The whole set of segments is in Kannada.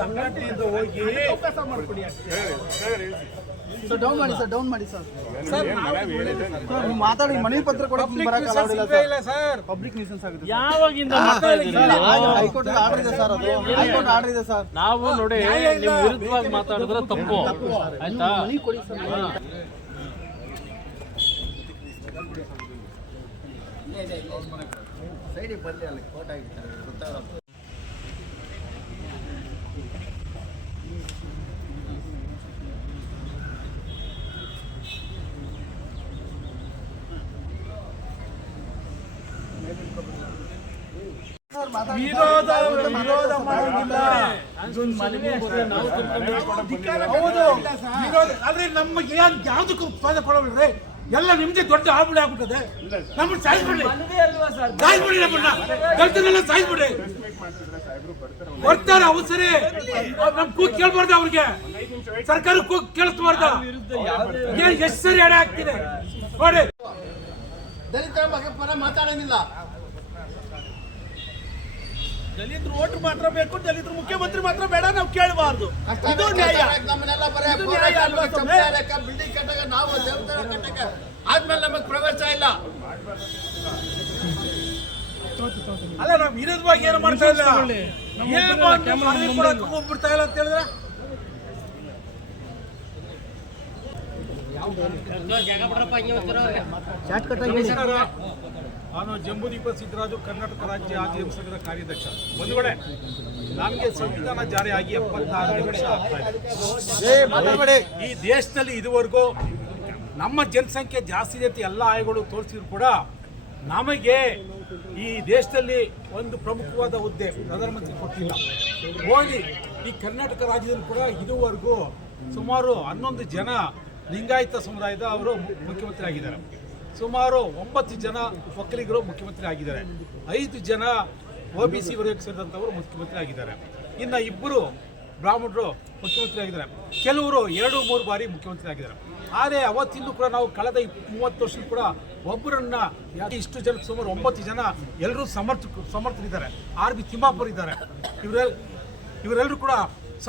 ಸಂಘಟನೆಯಿಂದ ಹೋಗಿ ಡೌನ್ ಮಾಡಿ ಸರ್ ಮಾತಾಡಿ ಮನವಿ ಪತ್ರ ಕೊಡೋದಿಲ್ಲ ಸರ್ ಪಬ್ಲಿಕ್ ನ್ಯೂಸೆನ್ಸ್ ಆಗುತ್ತೆ ಯಾವಾಗಿಂದ ಹೈಕೋರ್ಟ್ ಆರ್ಡರ್ ಇದೆ ಸರ್ ಅದು ಹೈಕೋರ್ಟ್ ಆರ್ಡರ್ ಇದೆ ಸರ್ ನಾವು ನೋಡಿ ನಿಮ್ಮ ವಿರುದ್ಧವಾಗಿ ಮಾತಾಡಿದ್ರೆ ತಪ್ಪು ಆಯ್ತಾ ಕೊಡಿ ಸರ್ ಸೈಡಿಗೆ ಬರಲಿ ಅಲ್ಲಿ ಕೋಟ್ ಆಗಿರ್ತಾರೆ ಗೊತ್ತಾಗಲ್ಲ ವಿರೋಧ ಮಾಡೋದಿಲ್ಲ. ಆದ್ರೆ ನಮಗೆ ಯಾವ್ದಕ್ಕೂ ಉತ್ಪಾದನೆ ಕೊಡಬೇಡ್ರಿ, ಎಲ್ಲ ನಿಮ್ದೇ ದೊಡ್ಡ ಆಬಳಿ ಆಗ್ಬಿಟ್ಟದೆ. ನಮ್ಮ ಸಾಯಿಸ್ಬಿಡ್ರಿ, ನಮ್ಮನ್ನ ದಲಿತರೆಲ್ಲ ಸಾಯಿಸ್ಬಿಡ್ರಿ. ಬರ್ತಾರ ಅವ್ರು ಸರಿ, ನಮ್ ಕೂಗ್ ಕೇಳ್ಬಾರ್ದು, ಅವ್ರಿಗೆ ಸರ್ಕಾರ ಕೂಗ್ ಕೇಳಿಸ್ಬಾರ್ದು. ಎಷ್ಟು ಸರಿ ಎಡೆ ಆಗ್ತಿದೆ ನೋಡಿ. ದಲಿತರ ಬಗ್ಗೆ ಪರ ಮಾತಾಡಂಗಿಲ್ಲ. ದಲಿತರು ಓಟ್ ಮಾತ್ರ ಬೇಕು, ದಲಿತರು ಮುಖ್ಯಮಂತ್ರಿ ಮಾತ್ರ ಬೇಡ ನಾವು ಕೇಳಬಾರ್ದು. ಇದು ನ್ಯಾಯ. ನಮ್ಮನ್ನೆಲ್ಲ ಬಿಲ್ಡಿಂಗ್ ಕಟ್ಟಾಗ ನಾವು ದೇವಸ್ಥಾನ ಕಟ್ಟಕ್ಕೆ ಆದ್ಮೇಲೆ ನಮಗೆ ಪ್ರವೇಶ ಇಲ್ಲ. ಅಲ್ಲ ನಾವು ವಿರೋಧವಾಗಿ ಏನು ಮಾಡ್ತಾ ಇಲ್ಲ, ಹೋಗ್ಬಿಡ್ತಾ ಇಲ್ಲ ಅಂತ ಹೇಳಿದ್ರೆ ನಾನು ಜಂಬೂದೀಪ ಸಿದ್ದರಾಜು, ಕರ್ನಾಟಕ ರಾಜ್ಯ ಆದಿವಾಸಿ ಸಂಘದ ಕಾರ್ಯಾಧ್ಯಕ್ಷ. ಒಂದು ವೇಳೆ ನಮಗೆ ಸಂವಿಧಾನ ಜಾರಿಯಾಗಿ 74 ವರ್ಷ ಆಗ್ತಾ ಇದೆ. ಈ ದೇಶದಲ್ಲಿ ಇದುವರೆಗೂ ನಮ್ಮ ಜನಸಂಖ್ಯೆ ಜಾಸ್ತಿ ಇದೆ ಅಂತ ಎಲ್ಲ ಆಯೋಗಳು ತೋರಿಸಿದ್ರು ಕೂಡ ನಮಗೆ ಈ ದೇಶದಲ್ಲಿ ಒಂದು ಪ್ರಮುಖವಾದ ಹುದ್ದೆ ಪ್ರಧಾನಮಂತ್ರಿ ಕೊಟ್ಟಿಲ್ಲ. ಹೋಗಿ ಈ ಕರ್ನಾಟಕ ರಾಜ್ಯದಲ್ಲಿ ಕೂಡ ಇದುವರೆಗೂ ಸುಮಾರು 11 ಜನ ಲಿಂಗಾಯತ ಸಮುದಾಯದ ಅವರು ಮುಖ್ಯಮಂತ್ರಿ ಆಗಿದ್ದಾರೆ. ಸುಮಾರು 9 ಜನ ಒಕ್ಕಲಿಗರು ಮುಖ್ಯಮಂತ್ರಿ ಆಗಿದ್ದಾರೆ. 5 ಜನ OBC ವರ್ಗಕ್ಕೆ ಸೇರಿದಂಥವರು ಮುಖ್ಯಮಂತ್ರಿ ಆಗಿದ್ದಾರೆ. ಇನ್ನು 2 ಬ್ರಾಹ್ಮಣರು ಮುಖ್ಯಮಂತ್ರಿ ಆಗಿದ್ದಾರೆ. ಕೆಲವರು 2-3 ಬಾರಿ ಮುಖ್ಯಮಂತ್ರಿ ಆಗಿದ್ದಾರೆ. ಆದರೆ ಅವತ್ತಿಂದು ಕೂಡ ನಾವು ಕಳೆದ 30 ವರ್ಷ ಕೂಡ ಒಬ್ಬರನ್ನ ಇಷ್ಟು ಜನ ಸುಮಾರು 9 ಜನ ಎಲ್ಲರೂ ಸಮರ್ಥರಿದ್ದಾರೆ. RB ತಿಮ್ಮಾಪುರ್ ಇದ್ದಾರೆ. ಇವರೆಲ್ಲರೂ ಕೂಡ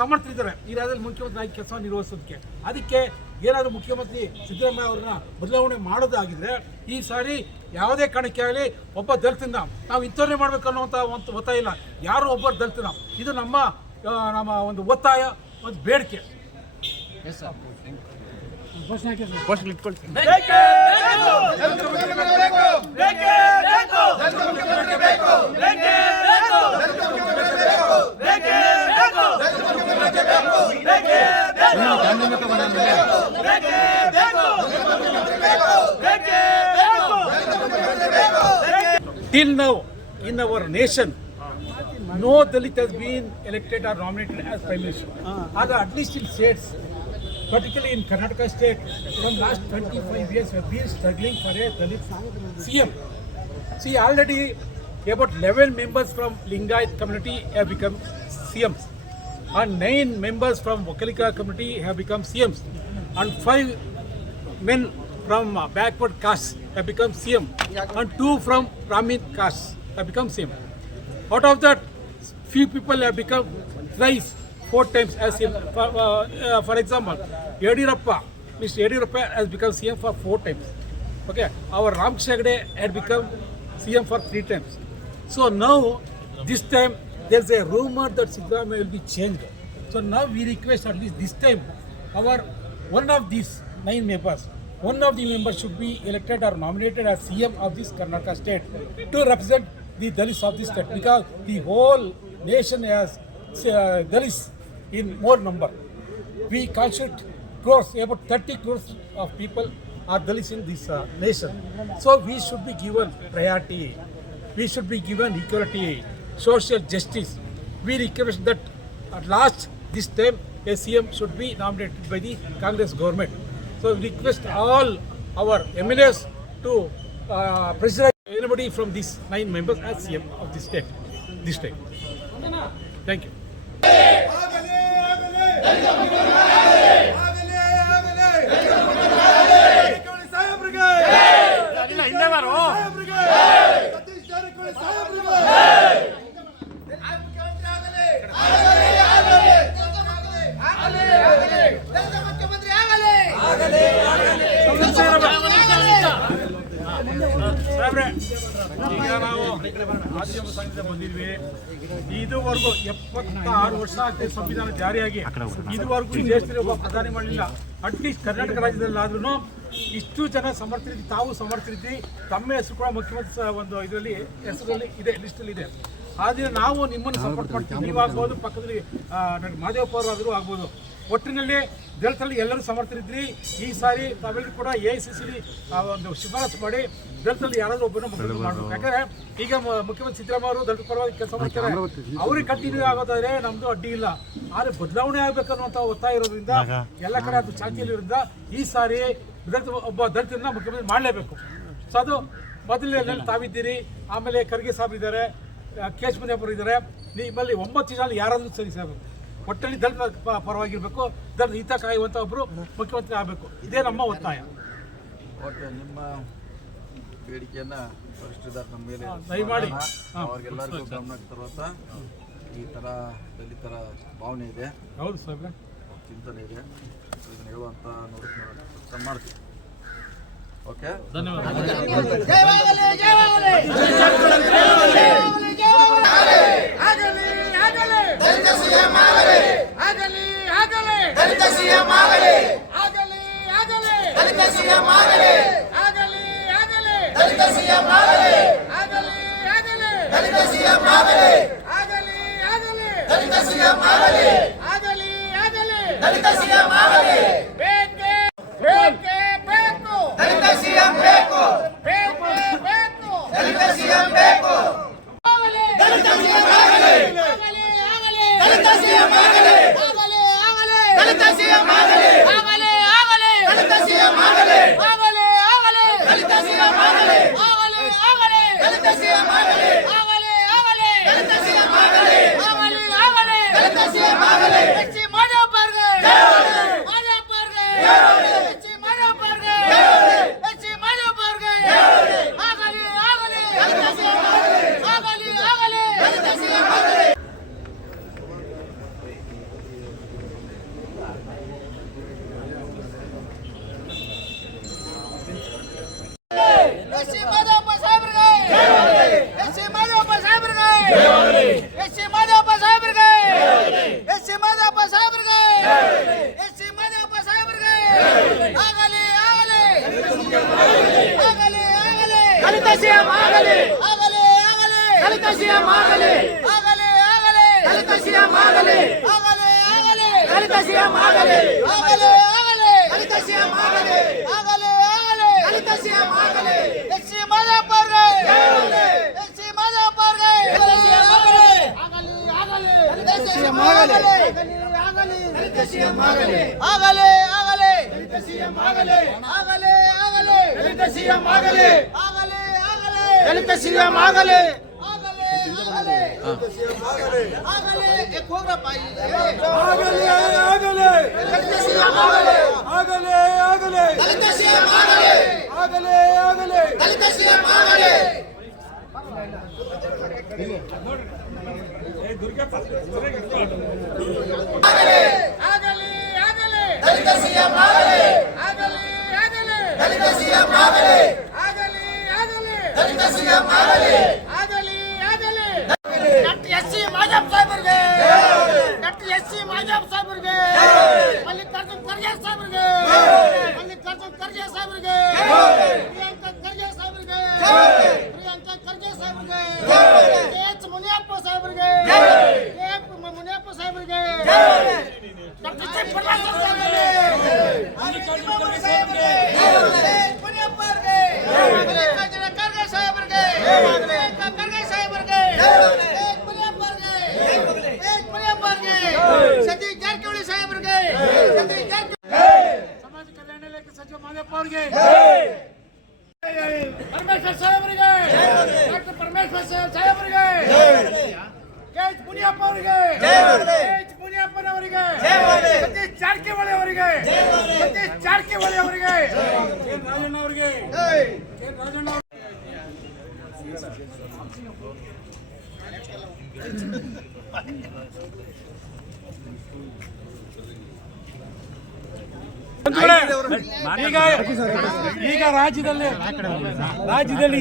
ಸಮರ್ಥರಿದ್ದಾರೆ ಈ ರಾಜ್ಯದಲ್ಲಿ ಮುಖ್ಯಮಂತ್ರಿ ಆಗಿ ಕೆಲಸ ನಿರ್ವಹಿಸೋದಕ್ಕೆ. ಅದಕ್ಕೆ ಏನಾದರೂ ಮುಖ್ಯಮಂತ್ರಿ ಸಿದ್ದರಾಮಯ್ಯ ಅವ್ರನ್ನ ಬದಲಾವಣೆ ಮಾಡೋದಾಗಿದ್ರೆ ಈ ಸಾರಿ ಯಾವುದೇ ಕಾರಣಕ್ಕೆ ಆಗಲಿ ಒಬ್ಬ ದಲಿತನ ನಾವು ಇಂಥವ್ರನ್ನೇ ಮಾಡಬೇಕು ಅನ್ನೋಂಥ ಒಂದು ಒತ್ತಾಯ ಇಲ್ಲ. ಯಾರು ಒಬ್ಬರು ದಲಿತನ, ಇದು ನಮ್ಮ ಒಂದು ಒತ್ತಾಯ, ಒಂದು ಬೇಡಿಕೆ. Till now, in our nation, no Dalit has been elected or nominated as Prime Minister. Or at least in states, particularly in Karnataka state, from last 25 years we have been struggling for a Dalit CM. See, already about 11 members from Lingayat community have become CMs. And 9 members from Wakalika community have become CMs. And 5 men from backward castes have become CM. And 2 from Brahmin castes have become CM. Out of that, few people have become thrice, 4 times as CM. For example, Yediyurappa, Mr. Yediyurappa has become CM for 4 times. Okay, our Ram Shagde had become CM for 3 times. So now, this time, there's a rumor that Siddaramaiah will be changed. So now we request at least this time, one of these 9 members, one of the members should be elected or nominated as CM of this Karnataka state to represent the Dalits of this state, because the whole nation has Dalits in more number. We constitute crores, about 30 crores of people are Dalits in this nation. So we should be given priority. We should be given equality, social justice. We request that at last this time a CM should be nominated by the Congress government. So we request all our MLAs to preside anybody from these 9 members as CM of the state this time. Thank you. ಈಗ ನಾವು ಮಾಧ್ಯಮ ಸಂಘದಿಂದ ಬಂದಿದ್ವಿ. ಇದುವರೆಗೂ 76 ವರ್ಷ ಆಗ್ತದೆ ಸಂವಿಧಾನ ಜಾರಿಯಾಗಿ. ಇದುವರೆಗೂ ಈ ದೇಶದಲ್ಲಿ ಒಬ್ಬ ಪ್ರಧಾನಿ ಮಾಡಲಿಲ್ಲ. ಅಟ್ಲೀಸ್ಟ್ ಕರ್ನಾಟಕ ರಾಜ್ಯದಲ್ಲಾದ್ರೂ ಇಷ್ಟು ಜನ ಸಮರ್ಥರಿದ್ವಿ, ತಾವು ಸಮರ್ಥರಿದ್ವಿ. ತಮ್ಮ ಹೆಸರು ಕೂಡ ಮುಖ್ಯಮಂತ್ರಿ ಒಂದು ಇದರಲ್ಲಿ ಹೆಸರಲ್ಲಿ ಇದೆ, ಲಿಸ್ಟಲ್ಲಿ ಇದೆ. ಆದರೆ ನಾವು ನಿಮ್ಮನ್ನು ಸಪೋರ್ಟ್ ಮಾಡ್ತೀವಿ. ನೀವಾಗ್ಬೋದು, ಪಕ್ಕದಲ್ಲಿ ಮಾದೇವಪ್ಪ ಅವರಾದರೂ ಆಗ್ಬೋದು. ಒಟ್ಟಿನಲ್ಲಿ ದಲಿತರಲ್ಲಿ ಎಲ್ಲರೂ ಸಮರ್ಥರಿದ್ರಿ. ಈ ಸಾರಿ ತಾವೆಲ್ಲರೂ ಕೂಡ AICC ಒಂದು ಶಿಫಾರಸು ಮಾಡಿ ದಲಿತರಲ್ಲಿ ಯಾರಾದರೂ ಒಬ್ಬರನ್ನ ಮುಖ್ಯಮಂತ್ರಿ ಮಾಡಬೇಕು. ಯಾಕಂದರೆ ಈಗ ಮುಖ್ಯಮಂತ್ರಿ ಸಿದ್ದರಾಮಯ್ಯ ಅವರು ದಲಿತ ಪರವಾಗಿ ಕೆಲಸ ಮಾಡ್ತಾರೆ. ಅವ್ರಿಗೆ ಕಂಟಿನ್ಯೂ ಆಗೋದಾದ್ರೆ ನಮ್ಮದು ಅಡ್ಡಿ ಇಲ್ಲ. ಆದರೆ ಬದಲಾವಣೆ ಆಗಬೇಕನ್ನುವಂಥ ಒತ್ತಾಯ ಇರೋದ್ರಿಂದ ಎಲ್ಲ ಕಡೆ ಅದು ಚಾಲ್ತಿಯಲ್ಲಿರೋದ್ರಿಂದ ಈ ಸಾರಿ ಒಬ್ಬ ದಲಿತರನ್ನ ಮುಖ್ಯಮಂತ್ರಿ ಮಾಡಲೇಬೇಕು. ಸೊ ಅದು ಮೊದಲನೇ ತಾವಿದ್ದೀರಿ, ಆಮೇಲೆ ಖರ್ಗೆ ಸಾಹೇಬ್ ಇದ್ದಾರೆ, ಕೇಶ್ ಮುನಿಯಪ್ಪರು ಇದ್ದಾರೆ. ನಿಮ್ಮಲ್ಲಿ 9 ಜನ ಯಾರಾದರೂ ಸರಿ ಸಾಹೇಬ್ ಒಟ್ಟಲ್ಲಿ ದಲಿತ ಪರವಾಗಿರಬೇಕು, ದಲಿತ ಹಿತ ಕಾಯುವಂಥ ಒಬ್ಬರು ಮುಖ್ಯಮಂತ್ರಿ ಆಗಬೇಕು. ಇದೇ ನಮ್ಮ ಒತ್ತಾಯ. ಒಟ್ಟು ನಿಮ್ಮ ಬೇಡಿಕೆಯನ್ನ ವರಿಷ್ಠರ ನಮ್ಮ ಮೇಲೆ ದಯಮಾಡಿ ಅವ್ರಿಗೆಲ್ಲರಿಗೂ ಗಮನಕ್ಕೆ ತರುವಂತ ಈ ಥರ ದಲಿತರ ಭಾವನೆ ಇದೆ. ಹೌದು ಸಾಹೇಬ್ರೆ, ಚಿಂತನೆ ಇದೆ. ಇದನ್ನು ಹೇಳುವಂತ ಕೆಲಸ ಮಾಡ್ತೀವಿ. ಓಕೆ, ಮಲ್ಲಿಕಾರ್ಜುನ್ ಖರ್ಗೆ ಸಾಹೇಬ್ರಿಗೆ, ಮಲ್ಲಿಕಾರ್ಜುನ್ ಖರ್ಗೆ ಸಾಹೇಬ್ರಿಗೆ, ಪ್ರಿಯಾಂಕಾ ಖರ್ಗೆ ಸಾಹೇಬ್ರಿಗೆ, ಪ್ರಿಯಾಂಕಾ ಖರ್ಗೆ ಸಾಹೇಬ್ರಿಗೆ, ಎಚ್ ಮುನಿಯಪ್ಪ ಸಾಹೇಬ್ರಿಗೆ, ಮುನಿಯಪ್ಪ ಸಾಹೇಬ್ರಿಗೆ, ಡಾಕ್ಟರ್ ಜಿ ಪರಮೇಶ್ವರ್ ಸಾಹೇಬ್ರಿಗೆ, ಮಲ್ಲಿಕಾರ್ಜುನ್ ಖರ್ಗೆ ಸಾಹೇಬ್ರಿಗೆ, ಮುನಿಯಪ್ಪ ಅವರಿಗೆ, ಮಲ್ಲಿಕಾರ್ಜುನ ಖರ್ಗೆ ಸಾಹೇಬ್ರಿಗೆ, ಪ್ರಿಯಾಂಕಾ ಖರ್ಗೆ ಸಾಹೇಬ್ರಿಗೆ, ಮುನಿಯಪ್ಪ ಅವರಿಗೆ, ಮುನಿಯಪ್ಪ ಅವರಿಗೆ, ಸತೀಶ್ ಜಾರಕಿಹೊಳಿ ಸಾಹೇಬ್ರಿಗೆ, ಸತೀಶ್ ಜಾರಕಿಹೊಳಿ, ಸಮಾಜ ಕಲ್ಯಾಣ ಇಲಾಖೆ ಸಚಿವ ಮಾದೇವಪ್ಪ ಅವರಿಗೆ, ಪರಮೇಶ್ವರ್ ಸಾಹೇಬ್ರಿಗೆ, ಡಾಕ್ಟರ್ ಪರಮೇಶ್ವರ್ ಸಾಹೇಬ್ರಿಗೆ, ಎಚ್ ಮುನಿಯಪ್ಪ ಅವರಿಗೆ, ಎಚ್ ಮುನಿಯಪ್ಪನವರಿಗೆ, ಸತೀಶ್ ಜಾರಕಿಹೊಳಿ ಅವರಿಗೆ, ಸತೀಶ್ ಜಾರಕಿಹೊಳಿ ಅವರಿಗೆ, ಕೆ ರಾಜಣ್ಣ ಅವರಿಗೆ, ಕೆ ರಾಜಣ್ಣ ಈಗ ರಾಜ್ಯದಲ್ಲಿ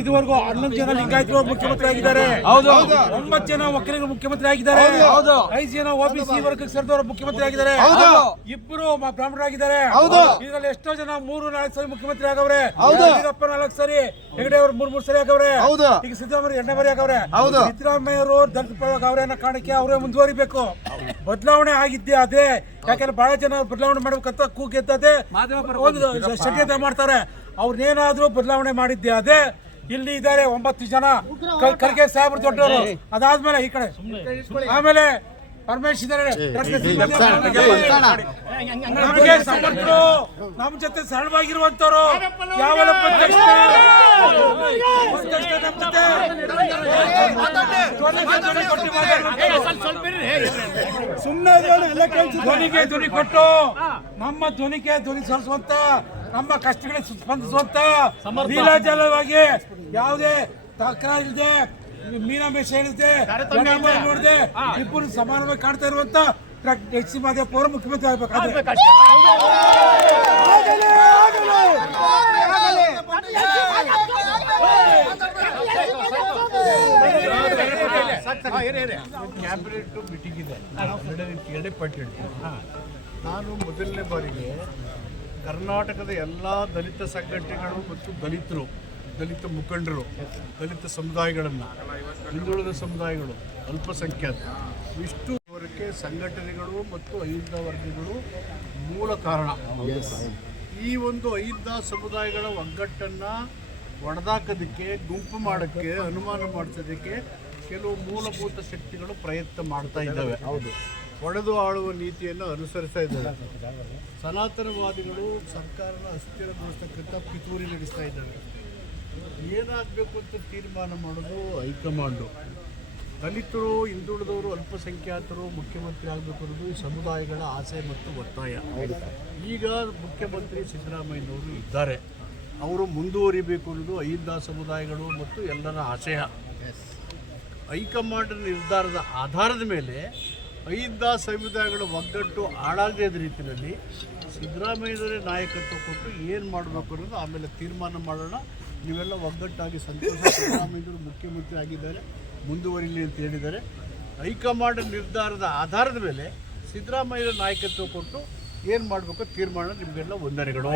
ಇದುವರೆಗೂ 11 ಜನ ಲಿಂಗಾಯತರು ಮುಖ್ಯಮಂತ್ರಿ ಆಗಿದ್ದಾರೆ. 9 ಜನ ಒಕ್ಕಲಿಗರು ಮುಖ್ಯಮಂತ್ರಿ ಆಗಿದ್ದಾರೆ. 5 ಜನ OBC ವರ್ಗಕ್ಕೆ ಸೇರಿದವರು ಮುಖ್ಯಮಂತ್ರಿ ಆಗಿದ್ದಾರೆ. 2 ಬ್ರಾಹ್ಮಣರಾಗಿದ್ದಾರೆ. ಇದರಲ್ಲಿ ಎಷ್ಟೋ ಜನ 3-4 ಸರಿ ಮುಖ್ಯಮಂತ್ರಿ ಆಗವ್ರೆ. ಯಡಿಯೂರಪ್ಪ 4 ಸರಿ, ಹೆಗಡೆ ಅವರು 3 ಸರಿ ಆಗವ್ರೆ. ಈಗ ಸಿದ್ದರಾಮಯ್ಯ 2 ಬಾರಿ ಆಗವ್ರೆ. ಸಿದ್ದರಾಮಯ್ಯ ಅವರು ದಲಿತ ಪರವಾಗಿ ಅವರೇ ಅನ್ನೋ ಕಾರಣಕ್ಕೆ ಅವರೇ ಮುಂದುವರಿಬೇಕು. ಬದಲಾವಣೆ ಆಗಿದ್ದೆ ಅದೇ. ಯಾಕಂದ್ರೆ ಬಹಳ ಜನ ಬದಲಾವಣೆ ಮಾಡ್ಬೇಕಂತ ಕೂಗೆತ್ತದೆ, ಒಂದು ಷಡ್ಯಂತ್ರ ಮಾಡ್ತಾರೆ. ಅವ್ರನ್ನೇನಾದ್ರೂ ಬದಲಾವಣೆ ಮಾಡಿದ್ದೆ ಅದೇ. ಇಲ್ಲಿ ಇದ್ದಾರೆ 9 ಜನ ಖರ್ಗೆ ಸಾಹೇಬ್ರು ದೊಡ್ಡವರು. ಅದಾದ್ಮೇಲೆ ಈ ಕಡೆ ಆಮೇಲೆ ಪರಮೇಶ್ ಇದ್ದಾರೆ. ನಮಗೆ ಸಮರ್ಥರು, ನಮ್ಮ ಜೊತೆ ಸರಳವಾಗಿರುವಂತವ್ರು ಯಾವೆಲ್ಲ ಧ್ವನಿಗೆ ಧ್ವನಿ ಕೊಟ್ಟು ನಮ್ಮ ಧ್ವನಿಗೆ ಧ್ವನಿ ಸರಿಸುವಂತ, ನಮ್ಮ ಕಷ್ಟಗಳಿಗೆ ಸ್ಪಂದಿಸುವಂತ, ಲೀಲಾಜಲವಾಗಿ ಯಾವುದೇ ತಕರಾರಿಲ್ಲದೆ, ಮೀನಾಮೇಷ ಏನಿದೆ ನೋಡಿದೆ, ಇಬ್ಬರು ಸಮಾನವಾಗಿ ಕಾಣ್ತಾ ಇರುವಂತ ಎಚ್ ಸಿ ಮಾದೇವಪ್ಪ ಅವರು ಮುಖ್ಯಮಂತ್ರಿ ಆಗ್ಬೇಕಾದ್ರೆ ಕ್ಯಾಬಿನೆಟ್ ಮೀಟಿಂಗ್ ಇದೆ, ಎರಡೇ ಪಾಯಿಂಟ್ ಹೇಳ್ತೀನಿ. ನಾನು ಮೊದಲನೇ ಬಾರಿಗೆ ಕರ್ನಾಟಕದ ಎಲ್ಲ ದಲಿತ ಸಂಘಟನೆಗಳು ಮತ್ತು ದಲಿತ ಮುಖಂಡರು, ದಲಿತ ಸಮುದಾಯಗಳನ್ನು, ಹಿಂದುಳಿದ ಸಮುದಾಯಗಳು, ಅಲ್ಪಸಂಖ್ಯಾತರು, ಇಷ್ಟು ವರ್ಗಕ್ಕೆ ಸಂಘಟನೆಗಳು ಮತ್ತು ಅಹಿಂದ ವರ್ಗಗಳು ಮೂಲ ಕಾರಣ. ಈ ಒಂದು ಅಹಿಂದ ಸಮುದಾಯಗಳ ಒಗ್ಗಟ್ಟನ್ನು ಒಡೆದಾಕೋದಕ್ಕೆ, ಗುಂಪು ಮಾಡೋಕ್ಕೆ, ಅನುಮಾನ ಮಾಡಿಸೋದಕ್ಕೆ ಕೆಲವು ಮೂಲಭೂತ ಶಕ್ತಿಗಳು ಪ್ರಯತ್ನ ಮಾಡ್ತಾ ಇದ್ದಾವೆ. ಒಡೆದು ಆಳುವ ನೀತಿಯನ್ನು ಅನುಸರಿಸ್ತಾ ಇದ್ದಾರೆ. ಸನಾತನವಾದಿಗಳು ಸರ್ಕಾರನ ಅಸ್ಥಿರಗೊಳಿಸ್ತಕ್ಕಂಥ ಪಿತೂರಿ ನಡೆಸ್ತಾ ಇದ್ದಾರೆ. ಏನಾಗಬೇಕು ಅಂತ ತೀರ್ಮಾನ ಮಾಡೋದು ಹೈಕಮಾಂಡು. ದಲಿತರು, ಹಿಂದುಳಿದವರು, ಅಲ್ಪಸಂಖ್ಯಾತರು ಮುಖ್ಯಮಂತ್ರಿ ಆಗಬೇಕು ಅನ್ನೋದು ಈ ಸಮುದಾಯಗಳ ಆಸೆ ಮತ್ತು ಒತ್ತಾಯ. ಈಗ ಮುಖ್ಯಮಂತ್ರಿ ಸಿದ್ದರಾಮಯ್ಯನವರು ಇದ್ದಾರೆ, ಅವರು ಮುಂದುವರಿಬೇಕು ಅನ್ನೋದು ಅಹಿಂದ ಸಮುದಾಯಗಳು ಮತ್ತು ಎಲ್ಲರ ಆಶಯ. ಹೈಕಮಾಂಡ್ ನಿರ್ಧಾರದ ಆಧಾರದ ಮೇಲೆ ಅಹಿಂದ ಸಮುದಾಯಗಳ ಒಗ್ಗಟ್ಟು ಹಾಳಾಗದ ರೀತಿಯಲ್ಲಿ ಸಿದ್ದರಾಮಯ್ಯನವರೇ ನಾಯಕತ್ವ ಕೊಟ್ಟು ಏನು ಮಾಡಬೇಕು ಅನ್ನೋದು ಆಮೇಲೆ ತೀರ್ಮಾನ ಮಾಡೋಣ. ನೀವೆಲ್ಲ ಒಗ್ಗಟ್ಟಾಗಿ ಸಂತೋಷ. ಸಿದ್ದರಾಮಯ್ಯನವರು ಮುಖ್ಯಮಂತ್ರಿ ಆಗಿದ್ದಾರೆ, ಮುಂದುವರಿಲಿ ಅಂತ ಹೇಳಿದ್ದಾರೆ. ಹೈಕಮಾಂಡ್ ನಿರ್ಧಾರದ ಆಧಾರದ ಮೇಲೆ ಸಿದ್ದರಾಮಯ್ಯ ನಾಯಕತ್ವ ಕೊಟ್ಟು ಏನು ಮಾಡಬೇಕು ತೀರ್ಮಾನ. ನಿಮಗೆಲ್ಲ ವಂದನೆಗಳು.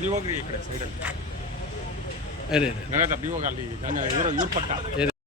ನೀವು ಹೋಗ್ರಿ ಈ ಕಡೆ ಸೈಡಲ್ಲಿ, ನೀವು ಹೋಗಿ ಅಲ್ಲಿ ಇವ್ರ ಪಕ್ಕ